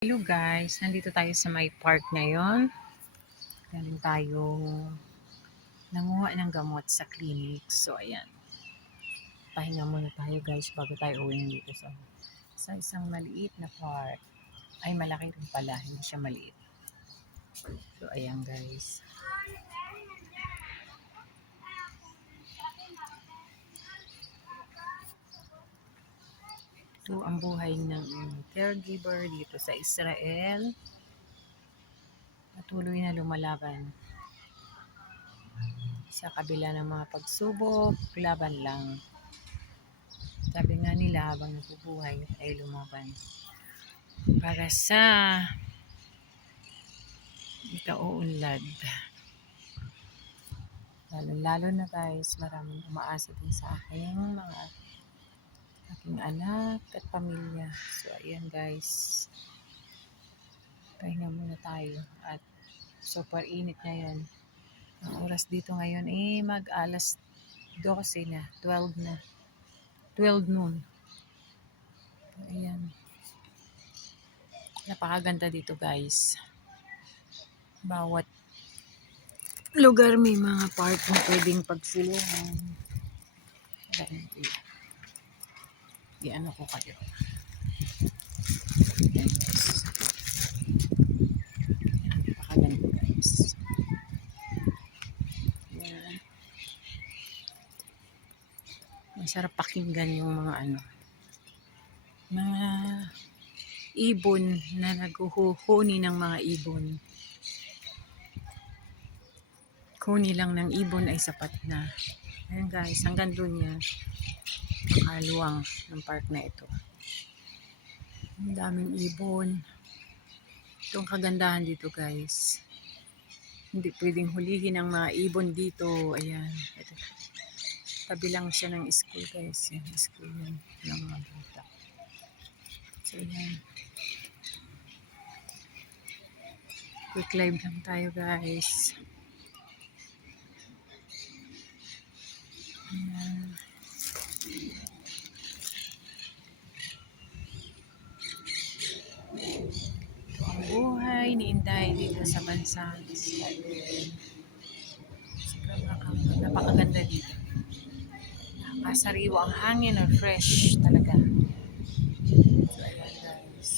Hello guys, nandito tayo sa may park ngayon. Galing tayong nanguha ng gamot sa clinic. So ayan, pahinga muna tayo guys bago tayo uwi dito sa isang maliit na park. Ay malaki rin pala, hindi siya maliit. So ayan guys. Ito ang buhay ng caregiver dito sa Israel. Patuloy na lumalaban. Sa kabila ng mga pagsubok, laban lang. Sabi nga nila habang nabubuhay ay lumaban para sa ikauunlad. Lalo na guys, maraming umaasa din sa aking anak at pamilya. So ayan guys, pahinga muna tayo at super init ngayon. Ang oras dito ngayon mag alas 12 na, 12 noon. So ayan, napakaganda dito guys. Bawat lugar may mga park na pwedeng pagsilungan. Ano ko kayo. Napakaganda guys. Yan. Masarap pakinggan yung mga mga ibon na naghuhuni ng mga ibon. Huni lang ng ibon ay sapat na. Ayan guys, hanggang doon yan. Nakaluwang ng park na ito. Ang daming ibon. Itong kagandahan dito guys. Hindi pwedeng hulihin ang mga ibon dito. Ayan. Ito. Tabi lang siya ng school guys. Yan, school yan. Ng mga bata. So ayan. Quick live lang tayo guys. Ayan. Ito ang buhay ni Inday dito sa bansa Israel. Napakaganda dito. Nakasariwa ang hangin or fresh talaga. So ayan guys.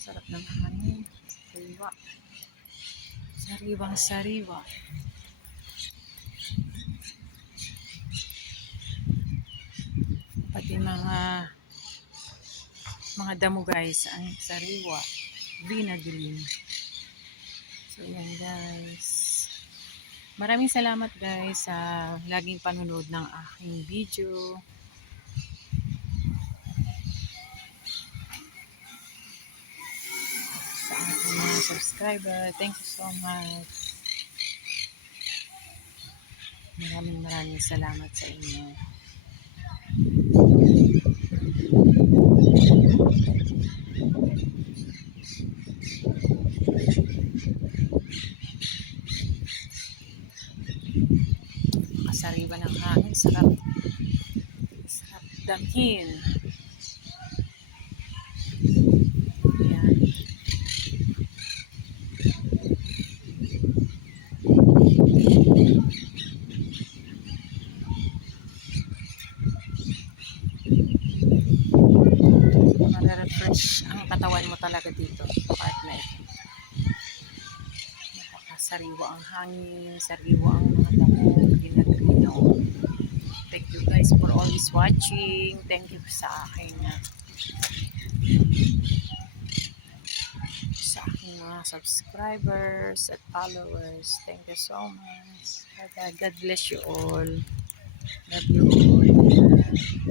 Sarap ng hangin. Sariwa. Sariwang sariwa. Pati mga damo guys, ang sariwa, binadilim. So yan guys, maraming salamat guys sa laging panunod ng aking video. Sa aking mga subscriber, thank you so much. Maraming salamat sa inyo. Kasariwa ng hangin, sarap damhin. Ayan. Mare-refresh ang katawan mo talaga dito sa part na ito. Napakasariwa ang hangin, sariwa ang mga damo, green-green. Thank you guys for always watching. Thank you sa aking mga subscribers at followers. Thank you so much. God bless you all. Love you all.